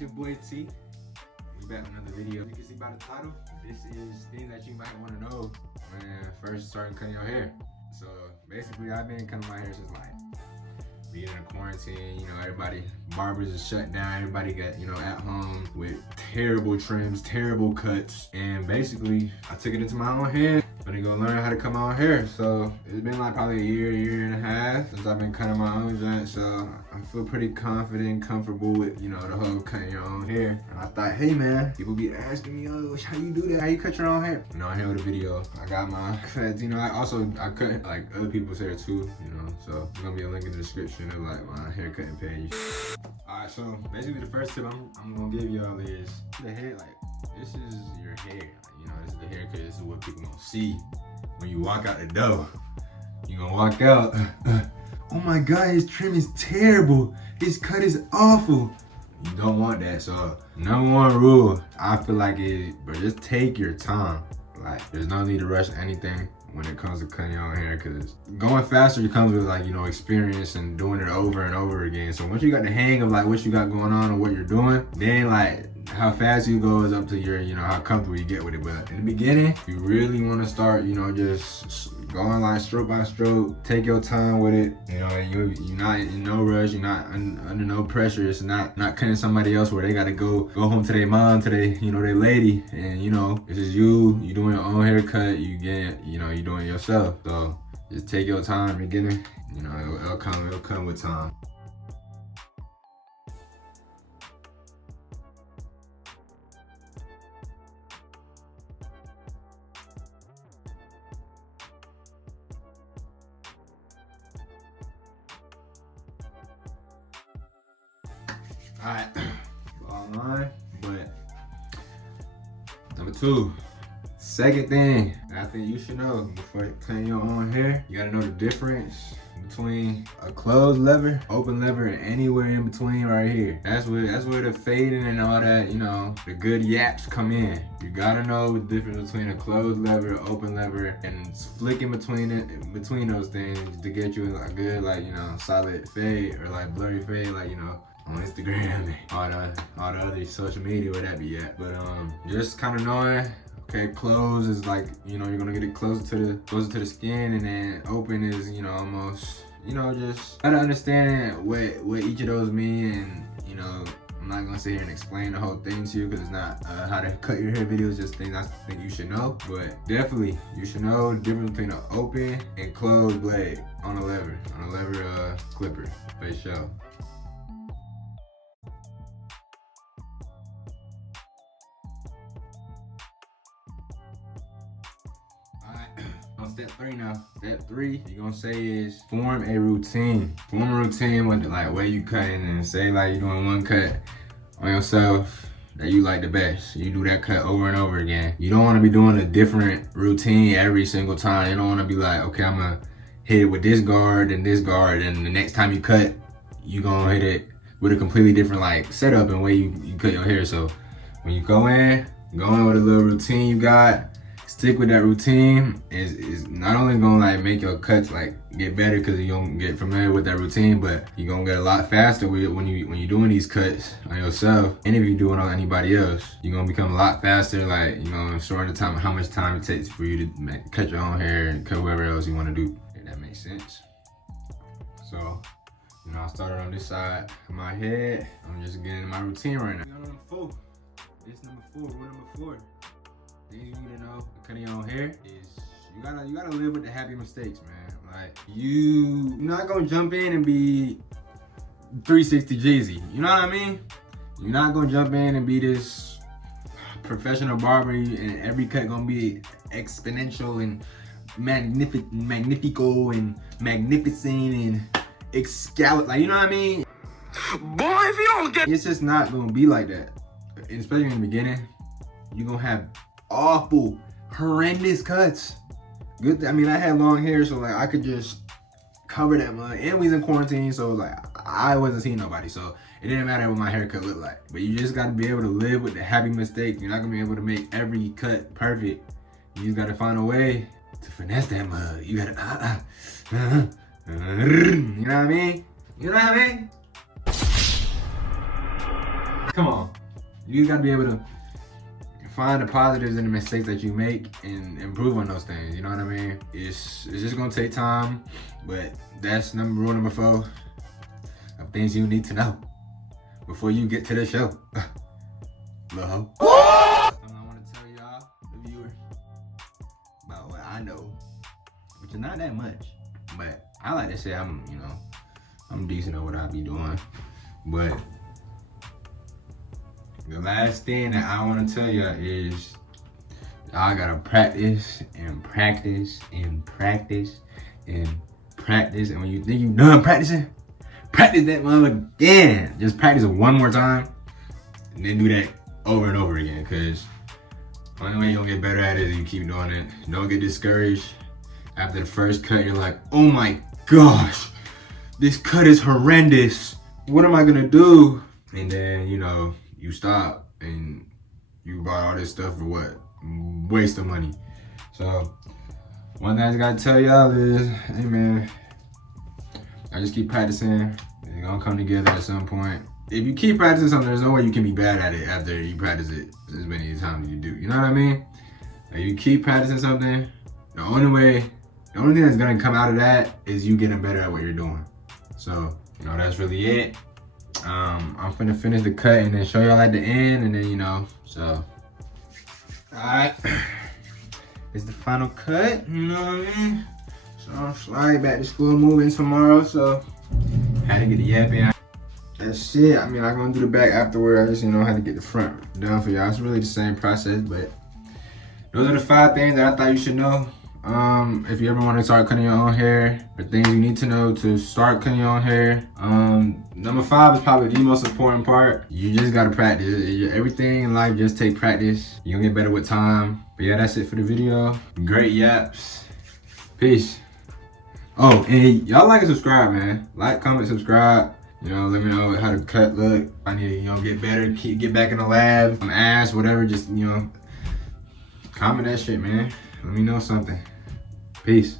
It's your boy T. We back with another video. You can see by the title, this is things that you might want to know when first starting cutting your hair. So basically, I've been cutting my hair since like being in quarantine. You know, everybody, barbers is shut down. Everybody got, you know, at home with terrible trims, terrible cuts. And basically, I took it into my own hands. I'm gonna go learn how to cut my own hair. So it's been like probably a year and a half since I've been cutting my own joint. So I feel pretty confident, comfortable with, you know, the whole cutting your own hair. And I thought, hey man, people be asking me, oh, how you do that? How you cut your own hair? And on here with a video, I got my cuts. You know, I cut like other people's hair too, you know. So there's gonna be a link in the description of like my hair cutting page. All right, so basically the first tip I'm gonna give y'all is the hair, like, this is your hair. You know, this is the haircut. This is what people gonna see when you walk out the door. You gonna walk out, oh my God, his trim is terrible. His cut is awful. You don't want that. So number one rule, I feel like it, but just take your time. Like, there's no need to rush anything when it comes to cutting your own hair, because going faster comes with, like, you know, experience and doing it over and over again. So once you got the hang of like what you got going on and what you're doing, then like how fast you go is up to your, you know, how comfortable you get with it. But in the beginning, if you really want to start, you know, just going like stroke by stroke, take your time with it. You know, you're not in no rush, you're not under no pressure. It's not cutting somebody else where they gotta go home to their mom, to their, you know, their lady. And you know, this is you doing your own haircut, you doing it yourself. So just take your time in the beginning. You know, it'll come with time. All right, online, but number two, second thing I think you should know before cutting your own hair, you gotta know the difference between a closed lever, open lever, and anywhere in between right here. That's where the fading and all that, you know, the good yaps come in. You gotta know the difference between a closed lever, open lever, and flicking between those things to get you a good, like, you know, solid fade or like blurry fade, like, you know, on Instagram, all the other social media where that be at. But just kind of knowing, okay, close is like, you know, you're gonna get it closer to the skin, and then open is, you know, almost, you know, just gotta understand what each of those mean. And you know, I'm not gonna sit here and explain the whole thing to you, because it's not how to cut your hair videos, just things I think you should know. But definitely you should know the difference between an open and closed blade on a lever clipper, for sure. On step three now. Step three, you're gonna say is form a routine. Form a routine with the like way you cutting, and say like you're doing one cut on yourself that you like the best. You do that cut over and over again. You don't wanna be doing a different routine every single time. You don't wanna be like, okay, I'm gonna hit it with this guard and this guard, and the next time you cut, you gonna hit it with a completely different like setup and way you cut your hair. So when you go in with a little routine you got, stick with that routine. Is not only gonna like make your cuts like get better because you gonna get familiar with that routine, but you're gonna get a lot faster with it when you're doing these cuts on yourself. And if you're doing it on anybody else, you're gonna become a lot faster, like, you know, shorten the time, how much time it takes for you to cut your own hair and cut whatever else you want to do, if that makes sense. So, you know, I started on this side of my head. I'm just getting my routine right now. Number four. This number four. Rule number four. Things you need to know cutting your own hair is you gotta live with the happy mistakes, man. Like, you're not gonna jump in and be 360 Jeezy. You know what I mean? You're not gonna jump in and be this professional barber and every cut gonna be exponential and magnifico and magnificent and excalibur. Like, you know what I mean? Boy, if you don't get, it's just not gonna be like that. And especially in the beginning, you're gonna have awful, horrendous cuts. Good, I mean, I had long hair, so like I could just cover that mud. And we was in quarantine, so like I wasn't seeing nobody, so it didn't matter what my haircut looked like. But you just gotta be able to live with the happy mistakes. You're not gonna be able to make every cut perfect. You just gotta find a way to finesse that mud. You gotta, you know what I mean? You know what I mean? Come on. You gotta be able to find the positives in the mistakes that you make and improve on those things. You know what I mean? It's just gonna take time, but that's rule number 4 of things you need to know before you get to the show. Little hoe. Something I want to tell y'all, the viewers, about what I know, which is not that much, but I like to say I'm decent at what I be doing. But the last thing that I want to tell y'all is y'all gotta practice and practice and practice and practice. And when you think you're done practicing, practice that mother again. Just practice it one more time and then do that over and over again. Cause the only way you're gonna get better at it is you keep doing it. Don't get discouraged. After the first cut, you're like, oh my gosh, this cut is horrendous. What am I gonna do? And then, you stop and you bought all this stuff for what? Waste of money. So one thing I just gotta tell y'all is, hey man, I just keep practicing. It's gonna come together at some point. If you keep practicing something, there's no way you can be bad at it after you practice it as many times as you do. You know what I mean? Like, you keep practicing something, the only thing that's gonna come out of that is you getting better at what you're doing. So, that's really it. I'm finna finish the cut and then show y'all at the end, and then, so. Alright. It's the final cut, you know what I mean? So I'm sliding back to school, moving tomorrow, so had to get the yap in. That's it. I mean, I'm gonna do the back afterward. I just, had to get the front done for y'all. It's really the same process, but those are the 5 things that I thought you should know. If you ever want to start cutting your own hair, or things you need to know to start cutting your own hair. Number 5 is probably the most important part. You just gotta practice. Everything in life just take practice. You're gonna get better with time. But yeah, that's it for the video. Great yaps. Peace. Oh, and y'all like and subscribe, man. Like, comment, subscribe. Let me know how the cut look. I need to, get better, get back in the lab. I'm ass, whatever, just, comment that shit, man. Let me know something. Peace.